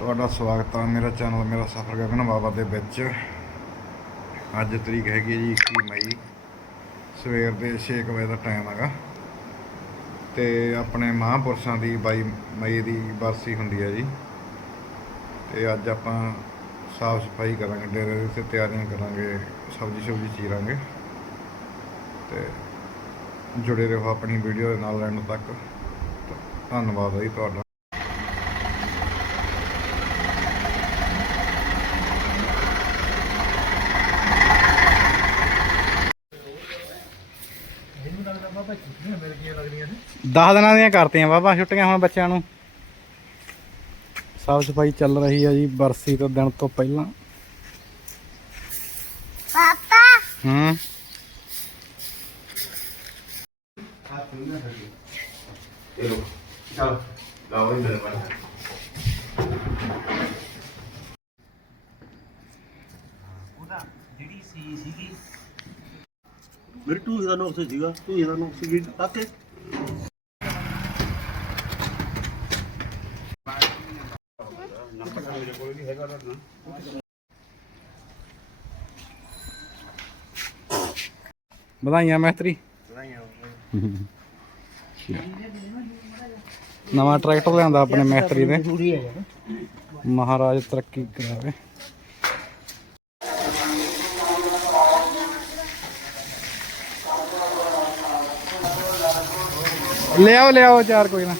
ਤੁਹਾਡਾ ਸਵਾਗਤ ਹੈ ਮੇਰਾ ਚੈਨਲ ਮੇਰਾ ਸਫ਼ਰ ਗਗਨ ਬਾਬਾ ਦੇ ਵਿੱਚ। ਅੱਜ ਤਰੀਕ ਹੈਗੀ ਹੈ ਜੀ 21 ਮਈ। ਸਵੇਰ ਦੇ 6 ਕੁ ਵਜੇ ਦਾ ਟਾਈਮ ਹੈਗਾ। ਤੇ ਆਪਣੇ ਮਹਾਂਪੁਰਸ਼ਾਂ ਦੀ 22 ਮਈ ਦੀ ਬਰਸੀ ਹੁੰਦੀ ਹੈ ਜੀ। ਤੇ ਅੱਜ ਆਪਾਂ ਸਾਫ਼ ਸਫ਼ਾਈ ਕਰਾਂਗੇ, ਡੇਰੇ ਦੇ ਤੇ ਤਿਆਰੀਆਂ ਕਰਾਂਗੇ, ਸਬਜ਼ੀ ਸੁਬਜ਼ੀ ਚੀਰਾਂਗੇ। ਤੇ ਜੁੜੇ ਰਹੋ ਆਪਣੀ ਵੀਡੀਓ ਦੇ ਨਾਲ ਐਂਡ ਤੱਕ। ਧੰਨਵਾਦ ਹੈ ਜੀ ਤੁਹਾਡਾ ਮੈਨੂੰ ਲੱਗਦਾ ਬਾਬਾ ਛੁੱਟੀਆਂ ਮਿਲ ਗਈਆਂ ਲੱਗਦੀਆਂ ਨੇ 10 ਦਿਨਾਂ ਦੀਆਂ ਕਰਤੀਆਂ ਬਾਬਾ ਛੁੱਟੀਆਂ ਹੁਣ ਬੱਚਿਆਂ ਨੂੰ। ਸਾਫ਼ ਸਫ਼ਾਈ ਚੱਲ ਰਹੀ ਹੈ ਜੀ ਬਰਸੀ ਤੋਂ ਦਿਨ ਤੋਂ ਪਹਿਲਾਂ। ਪਾਪਾ। ਹੂੰ। ਚਲ ਲਾਓ ਇਹ ਮੇਰੇ ਕੋਲ ਉਹਦਾ ਜਿਹੜੀ ਸੀ ਸੀਗੀ। ਮੇਰੀ ਟੂਹੀ ਦਾ ਨੁਕਸ ਸੀਗਾ ਟੂਹੀ ਦਾ ਨੁਕਸ ਵੀ ਕਾਕੇ? ਵਧਾਈਆਂ ਮਿਸਤਰੀ। ਨਵਾਂ ਟਰੈਕਟਰ ਲਿਆਂਦਾ ਆਪਣੇ ਮਿਸਤਰੀ ਨੇ। ਮਹਾਰਾਜ ਤਰੱਕੀ ਕਰਾਵੇ। ਲਿਆਓ ਲਿਆਓ, ਚਾਰ ਕੋਈ ਨਾ।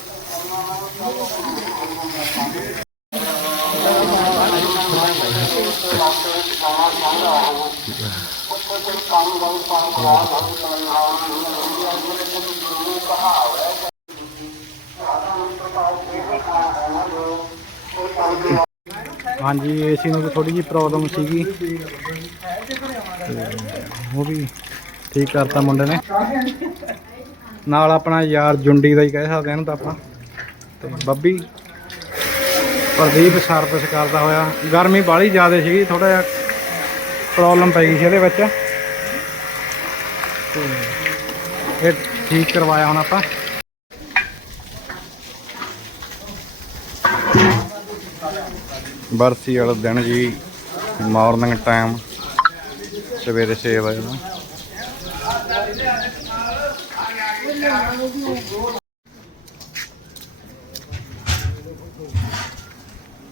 ਹਾਂਜੀ, ਏਸੀ ਨੂੰ ਵੀ ਥੋੜੀ ਜਿਹੀ ਪ੍ਰੋਬਲਮ ਸੀਗੀ। ਉਹ ਵੀ ਠੀਕ ਕਰਤਾ ਮੁੰਡੇ ਨੇ। ਨਾਲ ਆਪਣਾ ਯਾਰ ਜੁੰਡੀ ਦਾ ਹੀ ਕਹਿ ਸਕਦੇ ਹਾਂ ਇਹਨੂੰ ਤਾਂ ਆਪਾਂ। ਤੇ ਬੱਬੀ ਪ੍ਰਦੀਪ ਸਰਵਿਸ ਕਰਦਾ ਹੋਇਆ। ਗਰਮੀ ਬਾਹਲੀ ਜ਼ਿਆਦਾ ਸੀਗੀ ਥੋੜਾ ਜਿਹਾ ਪ੍ਰੋਬਲਮ ਪੈ ਗਈ ਸੀ ਇਹਦੇ ਵਿੱਚ। ਤੇ ਇਹ ਠੀਕ ਕਰਵਾਇਆ ਹੁਣ ਆਪਾਂ। ਬਰਸੀ ਵਾਲਾ ਦਿਨ ਜੀ, ਮਾਰਨਿੰਗ ਟਾਈਮ ਸਵੇਰੇ 6 ਵਜੇ ਦਾ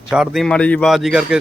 ਛੱਡਦੀ ਮਾੜੀ ਜੀ ਬਾਜ਼ੀ ਕਰਕੇ।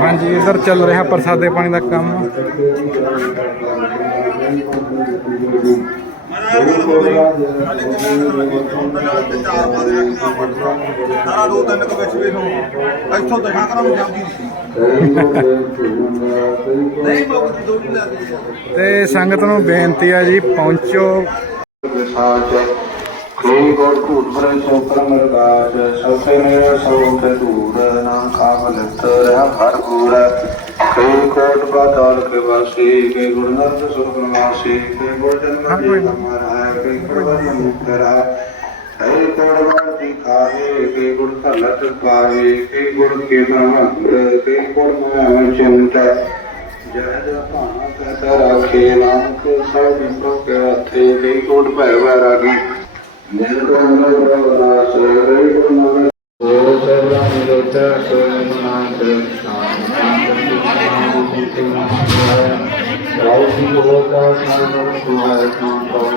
ਹਾਂਜੀ ਇਧਰ ਚੱਲ ਰਿਹਾ ਪ੍ਰਸਾਦੇ ਪਾਣੀ ਦਾ ਕੰਮ। ਸਾਰਾ ਦੋ ਤਿੰਨ ਕੁ ਵਿੱਚ ਵੇਖੋ ਇੱਥੋਂ ਦਿਖਾ ਕਰਾਂ ਜਾਂਦੀ ਨਹੀਂ ਮੌਕੇ ਦੋ ਨਹੀਂ ਲੱਗਦੀ ਤੇ ਸੰਗਤ ਨੂੰ ਬੇਨਤੀ ਆ ਜੀ ਪਹੁੰਚੋ ਵਿਸਾਚ ਗੋੜ ਘੂਟ ਭਰੇ ਸੋ ਪਰਮ ਰਦਾਸ ਸੋਤੇ ਮੇਰੇ ਦੂਰ ਨਾ ਕਾਮ ਰਹਾ ਹਰ ਗੂੜ ਕਈ ਕੋਟ ਪਾਤਾਲ ਕੇ ਵਾਸੀ ਕਈ ਗੁਣ ਨਰਕ ਸੁਖ ਨਿਵਾਸੀ ਕਈ ਗੁਣ ਜਨਮ ਜੀ ਹਮਾਰ ਕਈ ਮੁਕਤ ਰਹਾ ਕਈ ਕੋੜ ਵਾਤੀ ਖਾਹੇ ਕਈ ਗੁਣ ਭਲਤ ਪਾਵੇ ਕਈ ਗੁਣ ਕੇ ਨਾਮ ਕਈ ਗੁਣ ਮੈਂ ਚਿੰਤਾ। ਜੈ ਜੈ ਭਾਣਾ ਕਹਤਾ ਰਾਖੇ ਨਾਨਕ ਸਭ ਨਿਮਰੋ ਕੇ ਹੱਥੇ ਕਈ ਕੋਟ ਭੈ ਵੈਰਾਗੀ ਨਿਰਗੁਣ ਨਿਰਵਨਾਸ ਰੇ ਗੁਣ ਨਾਨਕ ਸੋ ਸਰਬਾ ਨਿਰੋਧਾ ਸੋ ਨਾਨਕ ਰਾਉ ਜੀ ਲੋਕਾ ਸਾਨੋ ਸੁਹਾਇ ਨਾਮ ਪਾਵਨ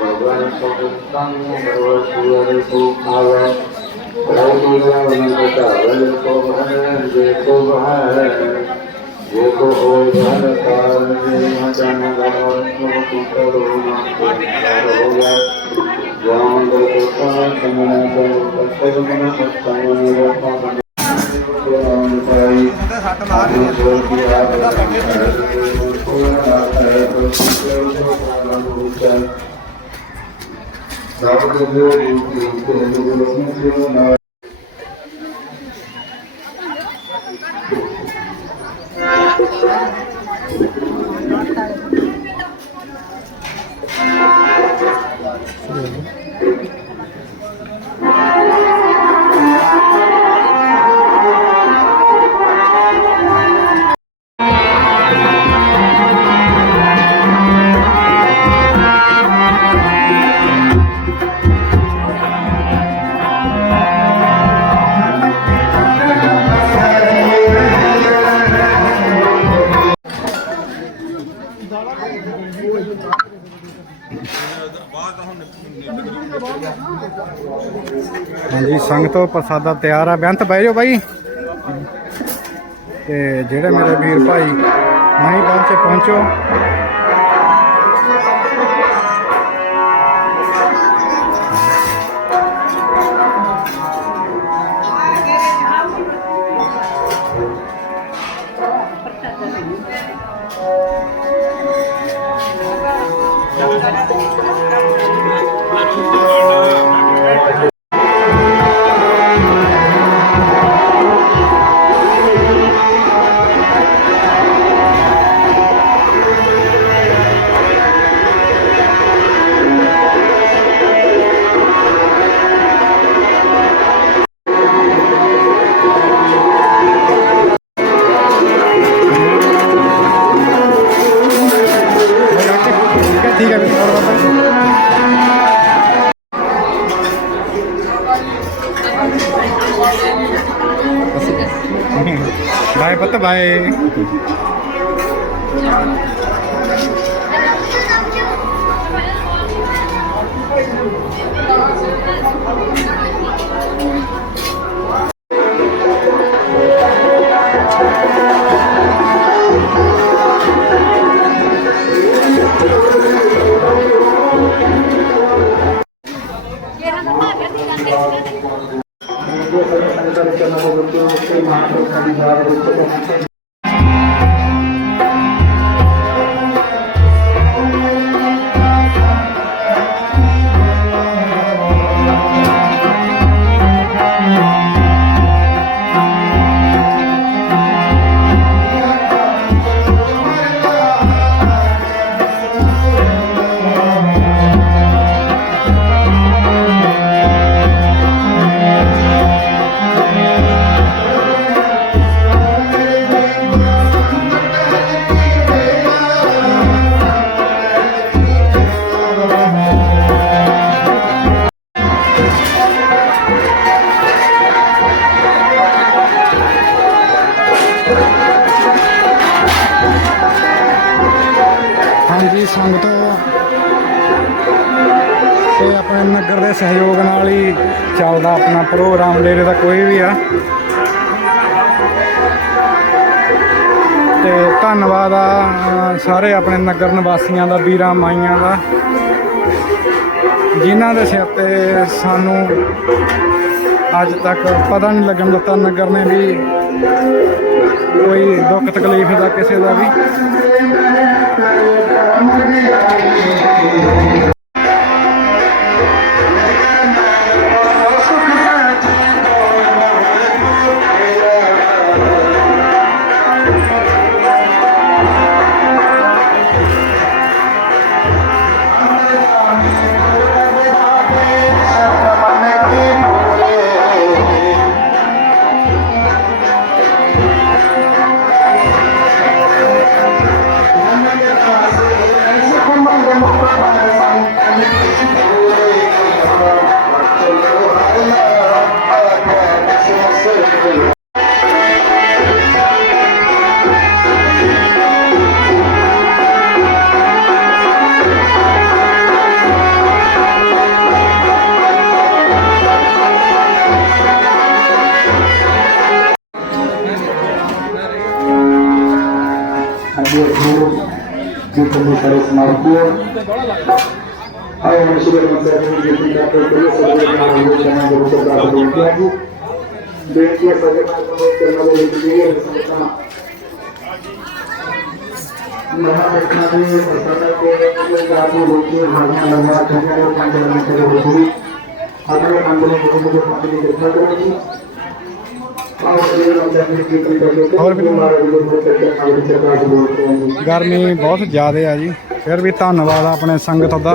ਭਗਵਾਨ ਸੋ ਤੰਗ ਬਰਵ ਸੁਰੇ ਸੋ ਆਵਾ ਰਾਉ ਜੀ ਲੋਕਾ ਧਾਰਨ ਕੋ ਹੈ ਜੇ ਕੋ ਹੈ ਜੇ ਕੋ ਹੋਇ ਧਨ ਕਾਰਨ ਜੇ ਮਜਨ ਗਵਨ ਕੋ ਕੁਤਰੋ ਨਾ ਕੋ ਹੋਇਆ ਜਾਨ ਦੋ ਕੋ ਸਮਨ ਕੋ ਸਤਿ ਮਨ ਸਤਿ ਰੋ ਕੋ ਨਾਮ ਪਾਈ ਆਦਿ ਜੋ ਕੀ ਆਦਿ ਕੋ ਜੋ, ਸੰਗਤੋ ਪ੍ਰਸਾਦਾ ਤਿਆਰ ਆ। ਬੇਅੰਤ, ਬਹਿ ਜਾਓ ਬਾਈ। ਤੇ ਜਿਹੜੇ ਮੇਰੇ ਵੀਰ ਭਾਈ ਨਹੀਂ ਪਹੁੰਚੇ ਪਹੁੰਚੋ। ਠੀਕ ਹੈ ਠੀਕ ਹੈ ਬਾਏ ਪੁੱਤ ਬਾਏ। যারা ਹਾਂਜੀ ਸੰਗਤ ਤੇ ਆਪਣੇ ਨਗਰ ਦੇ ਸਹਿਯੋਗ ਨਾਲ ਹੀ ਚੱਲਦਾ ਆਪਣਾ ਪ੍ਰੋਗਰਾਮ, ਡੇਰੇ ਦਾ ਕੋਈ ਵੀ ਆ। ਤੇ ਧੰਨਵਾਦ ਆ ਸਾਰੇ ਆਪਣੇ ਨਗਰ ਨਿਵਾਸੀਆਂ ਦਾ, ਵੀਰਾਂ, ਮਾਈਆਂ ਦਾ, ਜਿਨ੍ਹਾਂ ਦੇ ਸਿਰ ਤੇ ਸਾਨੂੰ ਅੱਜ ਤੱਕ ਪਤਾ ਨਹੀਂ ਲੱਗਣ ਦਿੱਤਾ ਨਗਰ ਨੇ ਵੀ ਕੋਈ ਦੁੱਖ ਤਕਲੀਫ ਦਾ ਕਿਸੇ ਦਾ ਵੀ। I'm ਬੇਨਤੀ ਸਾਡੇ ਮਾਨ ਨੂੰ ਕਰਨਾ ਦੇ ਲਈ ਸੰਸਥਾ ਮਹਾਰਾਸ਼ਟਰ ਦੇ ਸਰਕਾਰ ਦੇ ਜਾਰੀ ਹੋਈ ਹਾਜ਼ਰੀਆਂ ਲੰਬਾ ਚੰਗਾ ਦੇ ਪੰਜ ਮਿੰਟ ਦੇ ਹੋਈ ਅਗਲੇ ਮੰਡਲ ਦੇ ਮੁੱਖ ਮੰਤਰੀ ਦੀ ਕਿਰਪਾ ਕਰਨੀ ਗਰਮੀ ਬਹੁਤ ਜ਼ਿਆਦਾ ਆ ਜੀ। ਫਿਰ ਵੀ ਧੰਨਵਾਦ ਆਪਣੇ ਸੰਗਤ ਦਾ।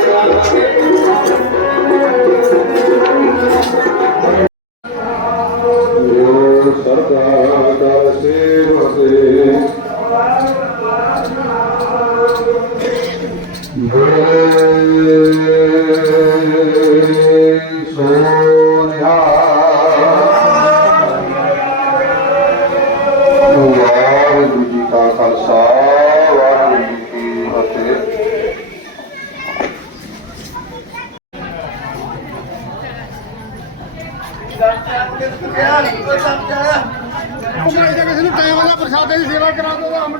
ਸਰਕਾਰ ਕਿਸੇ ਨੂੰ ਟਾਈਮ ਵਾਲਾ ਪ੍ਰਸ਼ਾਦੇ ਦੀ ਸੇਵਾ ਕਰਾ ਦੋ ਤਾਂ ਅਮਰ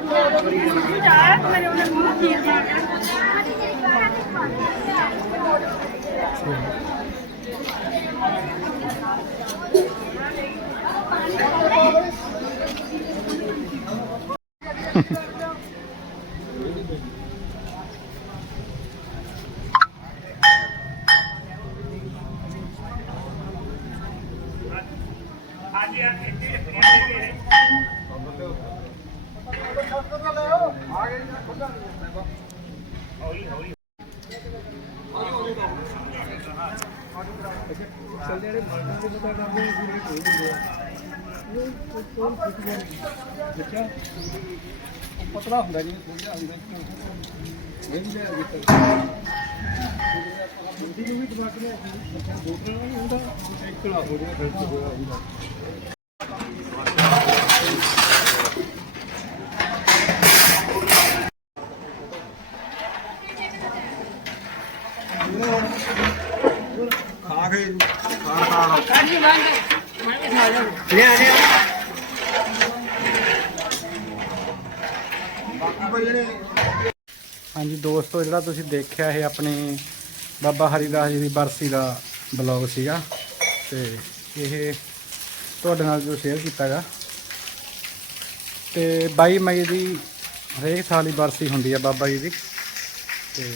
ਪਤਲਾ ਹੁੰਦਾ ਨਹੀਂ ਥੋੜਾ ਹੁੰਦਾ ਇਹ ਵੀ ਲੈ ਦਿੱਤਾ ਨੂੰ ਵੀ ਦਬਾ ਕੇ ਦੋ ਤਿੰਨ ਹੁੰਦਾ ਇੱਕ ਲਾ ਹੋ ਰਿਹਾ ਫਿਰ ਹੋਇਆ ਹੁੰਦਾ ਹਾਂਜੀ ਦੋਸਤੋ ਜਿਹੜਾ ਤੁਸੀਂ ਦੇਖਿਆ ਇਹ ਆਪਣੇ ਬਾਬਾ ਹਰੀਦਾਸ ਜੀ ਦੀ ਬਰਸੀ ਦਾ ਬਲੌਗ ਸੀਗਾ ਤੇ ਇਹ ਤੁਹਾਡੇ ਨਾਲ ਜੋ ਸ਼ੇਅਰ ਕੀਤਾਗਾ। ਤੇ 22 ਮਈ ਦੀ ਹਰੇਕ ਸਾਲ ਦੀ ਬਰਸੀ ਹੁੰਦੀ ਆ ਬਾਬਾ ਜੀ ਦੀ। ਤੇ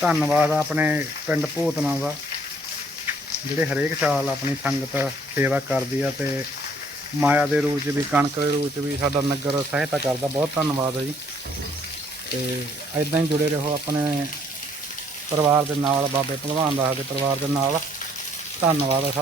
ਧੰਨਵਾਦ ਆਪਣੇ ਪਿੰਡ ਭੂਤਨਾ ਦਾ, ਜਿਹੜੇ ਹਰੇਕ ਸਾਲ ਆਪਣੀ ਸੰਗਤ ਸੇਵਾ ਕਰਦੀ ਆ ਤੇ ਮਾਇਆ ਦੇ ਰੂਪ 'ਚ ਵੀ, ਕਣਕ ਦੇ ਰੂਪ 'ਚ ਵੀ ਸਾਡਾ ਨਗਰ ਸਹਾਇਤਾ ਕਰਦਾ। ਬਹੁਤ ਧੰਨਵਾਦ ਹੈ ਜੀ। ਤੇ ਐਦਾਂ ਹੀ ਜੁੜੇ ਰਹੋ ਆਪਣੇ ਪਰਿਵਾਰ ਦੇ ਨਾਲ, ਬਾਬੇ ਭਲਵਾਨ ਦਾਸ ਦੇ ਪਰਿਵਾਰ ਦੇ ਨਾਲ। ਧੰਨਵਾਦ ਆ ਸਭ